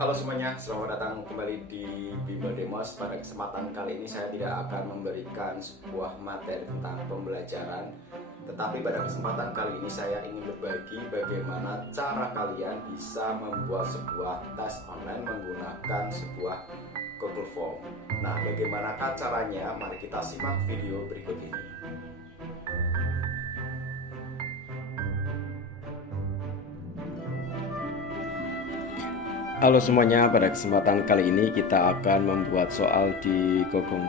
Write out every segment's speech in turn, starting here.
Halo semuanya, selamat datang kembali di Bimbel Demos. Pada kesempatan kali ini saya tidak akan memberikan sebuah materi tentang pembelajaran, tetapi pada kesempatan kali ini saya ingin berbagi bagaimana cara kalian bisa membuat sebuah tes online menggunakan sebuah Google Form. Nah, bagaimanakah caranya? Mari kita simak video berikut ini. Halo semuanya, pada kesempatan kali ini kita akan membuat soal di Google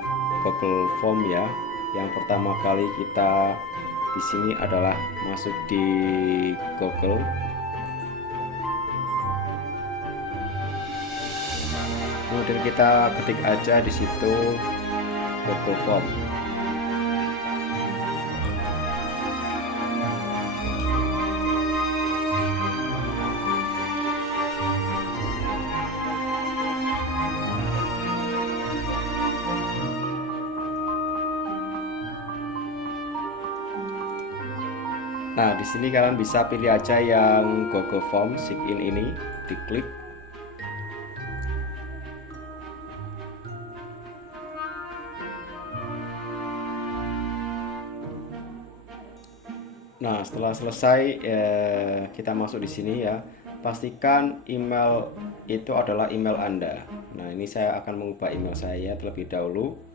Form ya. Yang pertama kali kita di sini adalah masuk di Google. Kemudian kita ketik aja di situ Google Form. Nah, di sini kalian bisa pilih aja yang Google Form sign in ini, diklik. Nah, setelah selesai kita masuk di sini ya. Pastikan email itu adalah email Anda. Nah, ini saya akan mengubah email saya terlebih dahulu.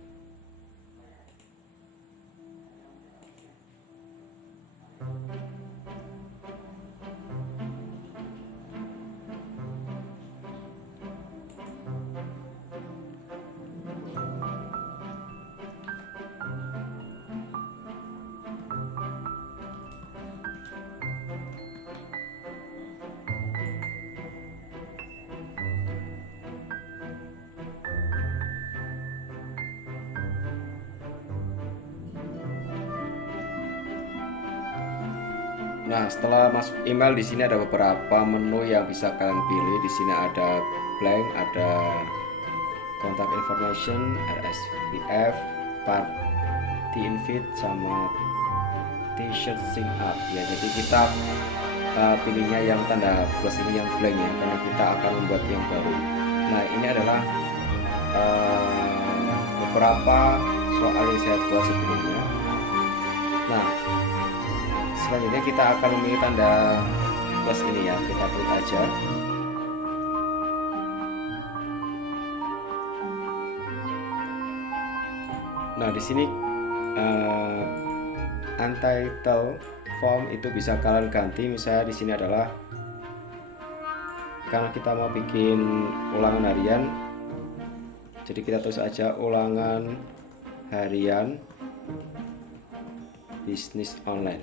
Nah, setelah masuk email di sini ada beberapa menu yang bisa kalian pilih. Di sini ada blank, ada contact information, RSVF, party invite, sama t-shirt sync up ya. Jadi kita pilihnya yang tanda plus ini, yang blank ya, karena kita akan membuat yang baru. Nah, ini adalah beberapa soal yang saya buat sebelumnya. Nah, selanjutnya kita akan memilih tanda plus ini ya, kita klik aja. Nah, di sini untitled form itu bisa kalian ganti. Misalnya di sini adalah karena kita mau bikin ulangan harian, jadi kita tulis aja ulangan harian bisnis online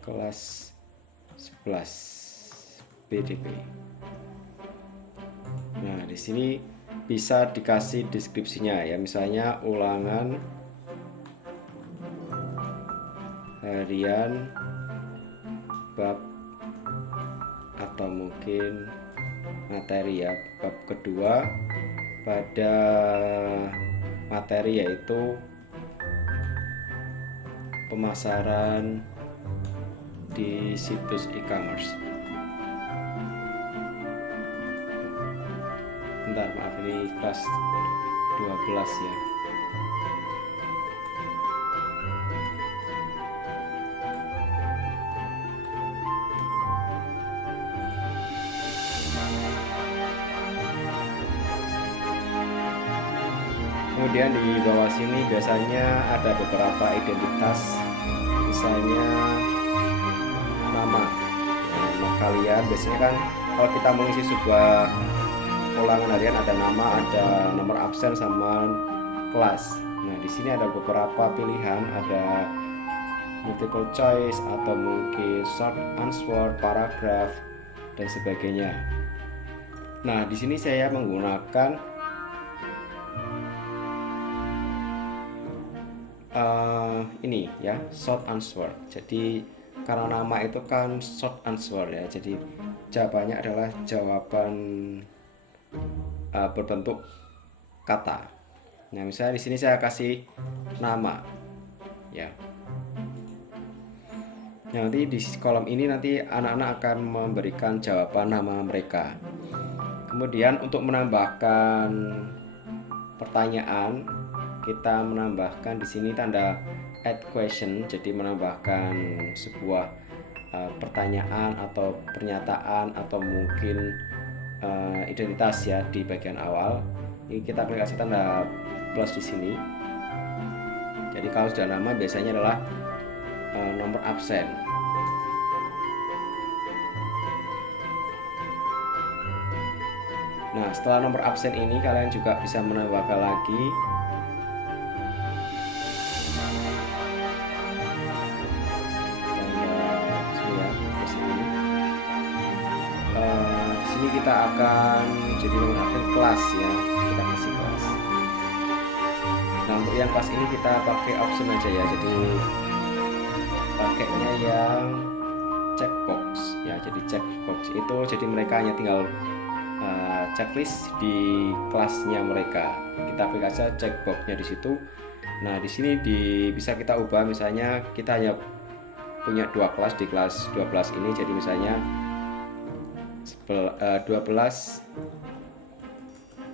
kelas 11 BDP. Nah, di sini bisa dikasih deskripsinya ya, misalnya ulangan harian bab atau mungkin materi ya, bab kedua pada materi yaitu pemasaran di situs e-commerce. Bentar, maaf, ini kelas 12 ya. Kemudian di bawah sini biasanya ada beberapa identitas, misalnya nama kalian. Biasanya kan kalau kita mengisi sebuah ulangan harian ada nama, ada nomor absen sama kelas. Nah, di sini ada beberapa pilihan, ada multiple choice atau mungkin short answer, paragraph dan sebagainya. Nah, di sini saya menggunakan ini ya, short answer. Jadi karena nama itu kan short answer ya, jadi jawabannya adalah jawaban berbentuk kata. Nah, misalnya di sini saya kasih nama ya. Nanti di kolom ini nanti anak-anak akan memberikan jawaban nama mereka. Kemudian untuk menambahkan pertanyaan, kita menambahkan di sini tanda add question, jadi menambahkan sebuah pertanyaan atau pernyataan atau mungkin identitas ya di bagian awal. Ini kita klik aja tanda plus di sini. Jadi kalau sudah nama biasanya adalah nomor absen. Nah, setelah nomor absen ini kalian juga bisa menambahkan lagi sini kita akan jadi nomor kelas ya, kita kasih kelas. Nah, untuk yang kelas ini kita pakai option aja ya, jadi pakainya yang checkbox ya. Jadi checkbox itu jadi mereka hanya tinggal checklist di kelasnya mereka. Kita klik aja checkboxnya di situ. Nah, di sini bisa kita ubah, misalnya kita hanya punya 2 kelas di kelas 12 ini, jadi misalnya 12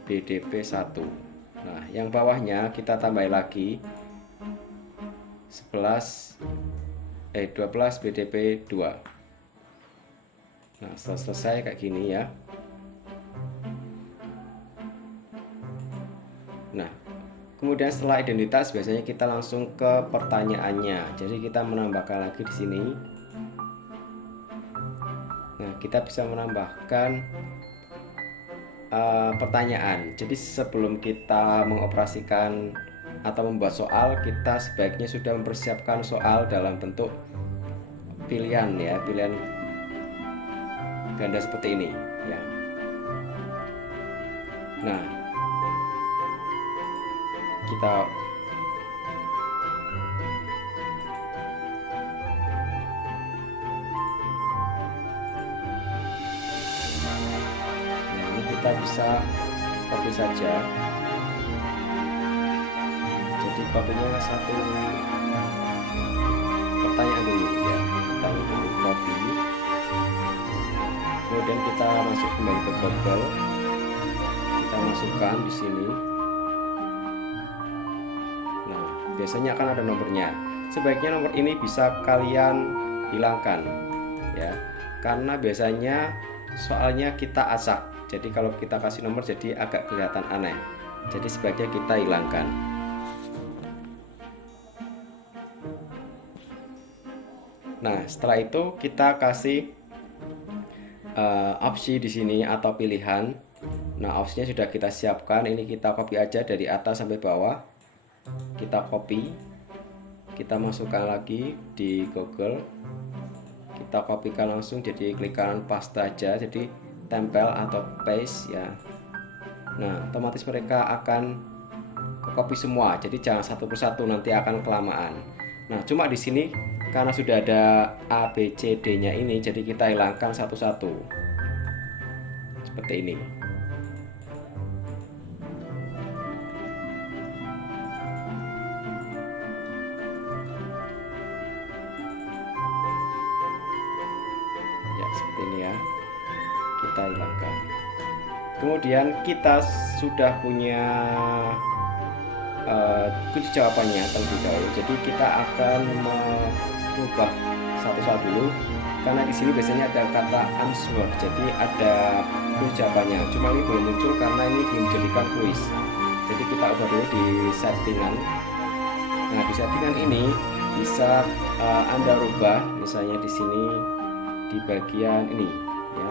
BDP 1. Nah, yang bawahnya kita tambah lagi 12 BDP 2. Nah, setelah selesai kayak gini ya. Nah, kemudian setelah identitas biasanya kita langsung ke pertanyaannya. Jadi kita menambahkan lagi di sini. Nah, kita bisa menambahkan pertanyaan. Jadi sebelum kita mengoperasikan atau membuat soal, kita sebaiknya sudah mempersiapkan soal dalam bentuk pilihan ya, pilihan ganda seperti ini ya. Nah, kita bisa copy saja. Jadi copy-nya satu pertanyaan dulu ya, pertanyaan dulu copy. Kemudian kita masuk kembali ke Google, kita masukkan di sini. Nah, biasanya akan ada nomornya. Sebaiknya nomor ini bisa kalian hilangkan ya, karena biasanya soalnya kita acak. Jadi kalau kita kasih nomor jadi agak kelihatan aneh. Jadi sebaiknya kita hilangkan. Nah, setelah itu kita kasih opsi di sini atau pilihan. Nah, opsinya sudah kita siapkan. Ini kita copy aja dari atas sampai bawah. Kita copy. Kita masukkan lagi di Google. Kita kopikan langsung, jadi klik kanan paste aja. Jadi tempel atau paste ya. Nah, otomatis mereka akan copy semua. Jadi jangan satu persatu, nanti akan kelamaan. Nah, cuma di sini karena sudah ada A, B, C, D-nya ini, jadi kita hilangkan satu-satu. Seperti ini. Ya, seperti ini ya. Kita hilangkan. Kemudian kita sudah punya kunci jawabannya terlebih dahulu. Jadi kita akan mengubah satu soal dulu, karena di sini biasanya ada kata answer, jadi ada kunci jawabannya. Cuma ini belum muncul karena ini belum dijadikan kuis. Jadi kita ubah dulu di settingan. Nah, di settingan ini bisa Anda rubah, misalnya di sini di bagian ini ya,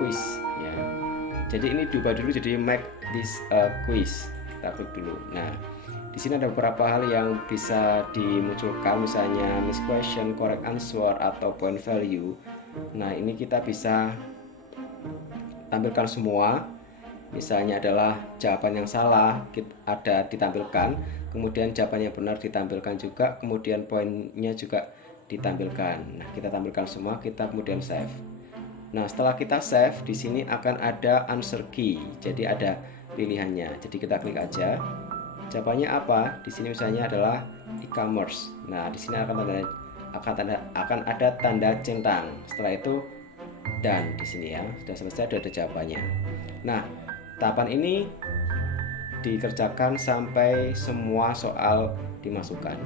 quiz ya. Jadi ini diubah dulu jadi make this quiz. Kita klik dulu. Nah, di sini ada beberapa hal yang bisa dimunculkan, misalnya miss question, correct answer, atau point value. Nah, ini kita bisa tampilkan semua. Misalnya adalah jawaban yang salah ada ditampilkan, kemudian jawaban yang benar ditampilkan juga, kemudian poinnya juga ditampilkan. Nah, kita tampilkan semua, kita kemudian save. Nah, setelah kita save, di sini akan ada answer key. Jadi ada pilihannya. Jadi kita klik aja. Jawabannya apa? Di sini misalnya adalah e-commerce. Nah, di sini akan ada tanda centang. Setelah itu dan di sini ya sudah selesai, sudah ada jawabannya. Nah, tahapan ini dikerjakan sampai semua soal dimasukkan.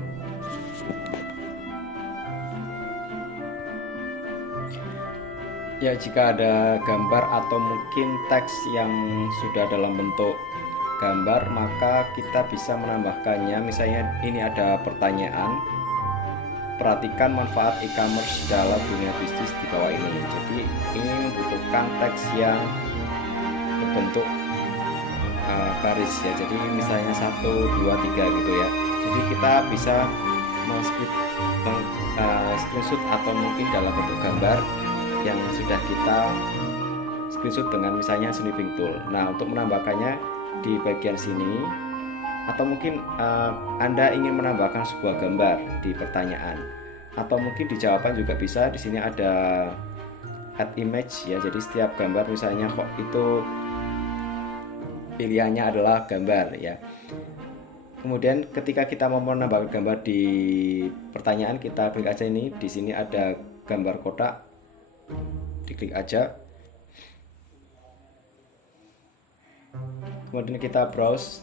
Ya, jika ada gambar atau mungkin teks yang sudah dalam bentuk gambar, maka kita bisa menambahkannya. Misalnya ini ada pertanyaan, perhatikan manfaat e-commerce dalam dunia bisnis di bawah ini. Jadi ini membutuhkan teks yang berbentuk baris ya. Jadi misalnya 1, 2, 3 gitu ya. Jadi kita bisa screenshot atau mungkin dalam bentuk gambar yang sudah kita screenshot dengan misalnya snipping tool. Nah, untuk menambahkannya di bagian sini, atau mungkin Anda ingin menambahkan sebuah gambar di pertanyaan, atau mungkin di jawaban juga bisa. Di sini ada add image ya. Jadi setiap gambar misalnya kok itu pilihannya adalah gambar ya. Kemudian ketika kita mau menambahkan gambar di pertanyaan, kita klik aja ini. Di sini ada gambar kotak, diklik aja. Kemudian kita browse,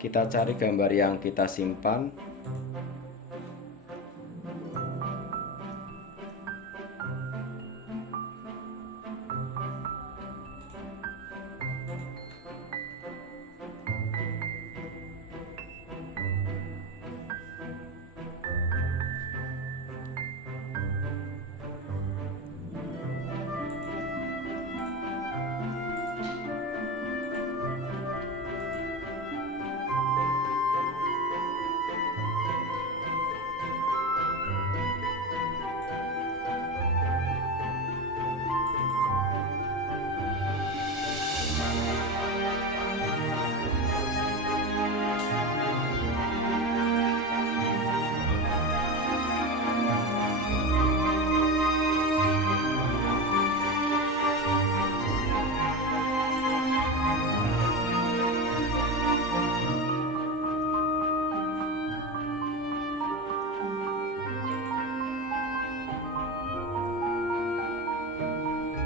kita cari gambar yang kita simpan.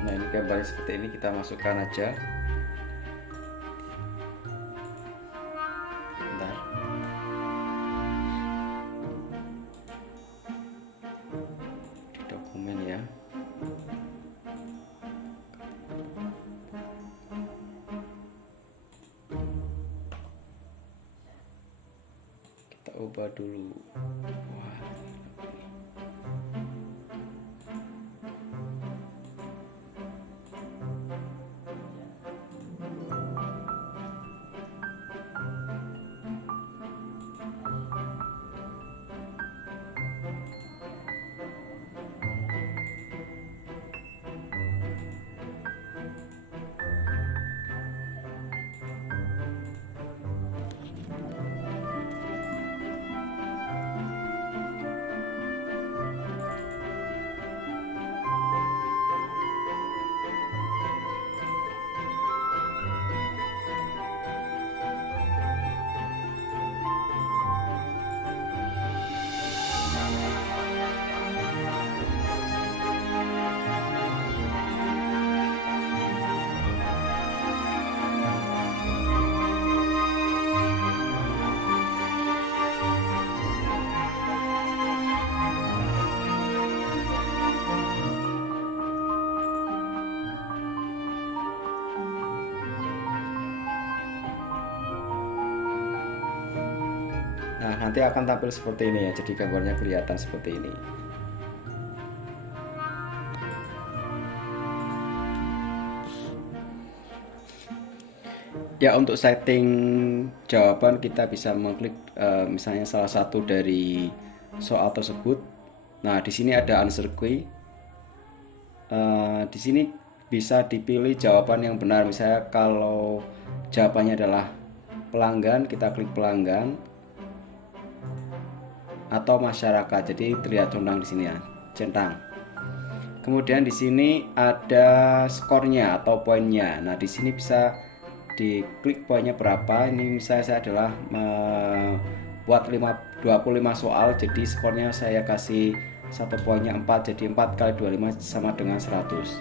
Nah, ini gambarnya seperti ini, kita masukkan aja. Bentar. Di dokumen ya. Kita ubah dulu. Wah. Nah, nanti akan tampil seperti ini ya. Jadi gambarnya kelihatan seperti ini. Ya, untuk setting jawaban kita bisa mengklik misalnya salah satu dari soal tersebut. Nah, di sini ada answer key. Di sini bisa dipilih jawaban yang benar. Misalnya kalau jawabannya adalah pelanggan, kita klik pelanggan atau masyarakat. Jadi terlihat centang di sini ya, centang. Kemudian di sini ada skornya atau poinnya. Nah, di sini bisa diklik poinnya berapa. Ini misalnya saya adalah buat 25 soal, jadi skornya saya kasih 1 poinnya 4, jadi 4 kali 25 sama dengan 100.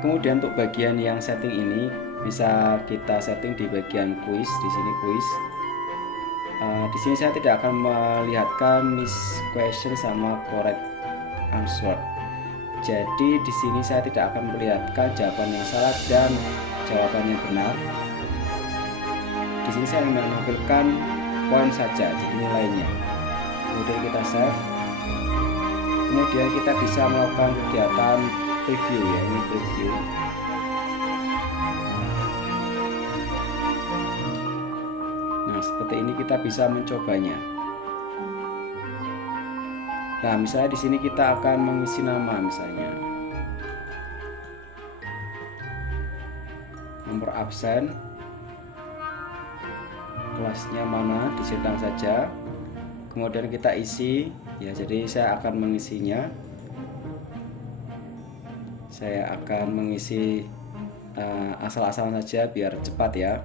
Kemudian untuk bagian yang setting ini bisa kita setting di bagian quiz. Di sini quiz. Di sini saya tidak akan melihatkan miss question sama correct answer. Jadi di sini saya tidak akan melihatkan jawaban yang salah dan jawaban yang benar. Di sini saya menampilkan poin saja, jadi nilainya. Kemudian kita save. Kemudian kita bisa melakukan kegiatan preview ya, ini preview. Nah, seperti ini kita bisa mencobanya. Nah, misalnya di sini kita akan mengisi nama, misalnya nomor absen, kelasnya mana, dicetak saja. Kemudian kita isi ya, jadi saya akan mengisinya. Saya akan mengisi asal-asalan saja biar cepat ya.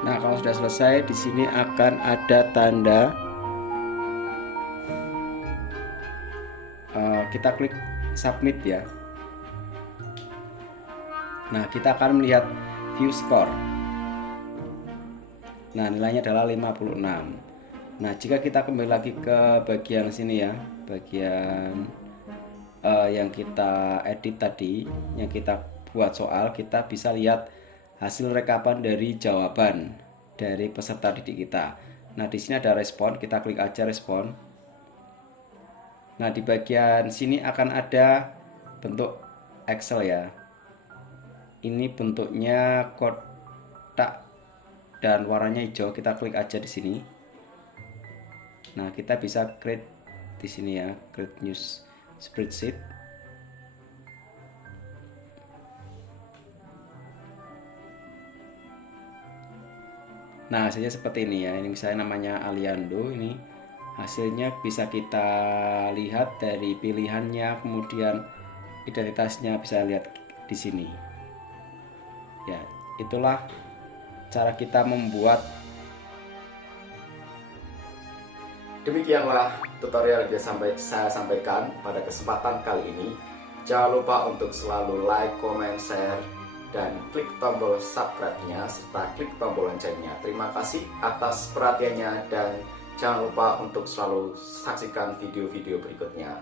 Nah, kalau sudah selesai, di sini akan ada tanda. Kita klik submit ya. Nah, kita akan melihat view score. Nah, nilainya adalah 56. Nah, jika kita kembali lagi ke bagian sini ya, bagian yang kita edit tadi, yang kita buat soal, kita bisa lihat hasil rekapan dari jawaban dari peserta didik kita. Nah, di sini ada respon, kita klik aja respon. Nah, di bagian sini akan ada bentuk Excel ya. Ini bentuknya kotak dan warnanya hijau, kita klik aja di sini. Nah, kita bisa create di sini ya, create new spreadsheet. Nah, hasilnya seperti ini ya. Ini misalnya namanya Aliando. Ini hasilnya bisa kita lihat dari pilihannya, kemudian identitasnya bisa lihat di sini. Ya, itulah cara kita membuat. Demikianlah tutorial yang saya sampaikan pada kesempatan kali ini. Jangan lupa untuk selalu like, comment, share, dan klik tombol subscribe-nya serta klik tombol loncengnya. Terima kasih atas perhatiannya dan jangan lupa untuk selalu saksikan video-video berikutnya.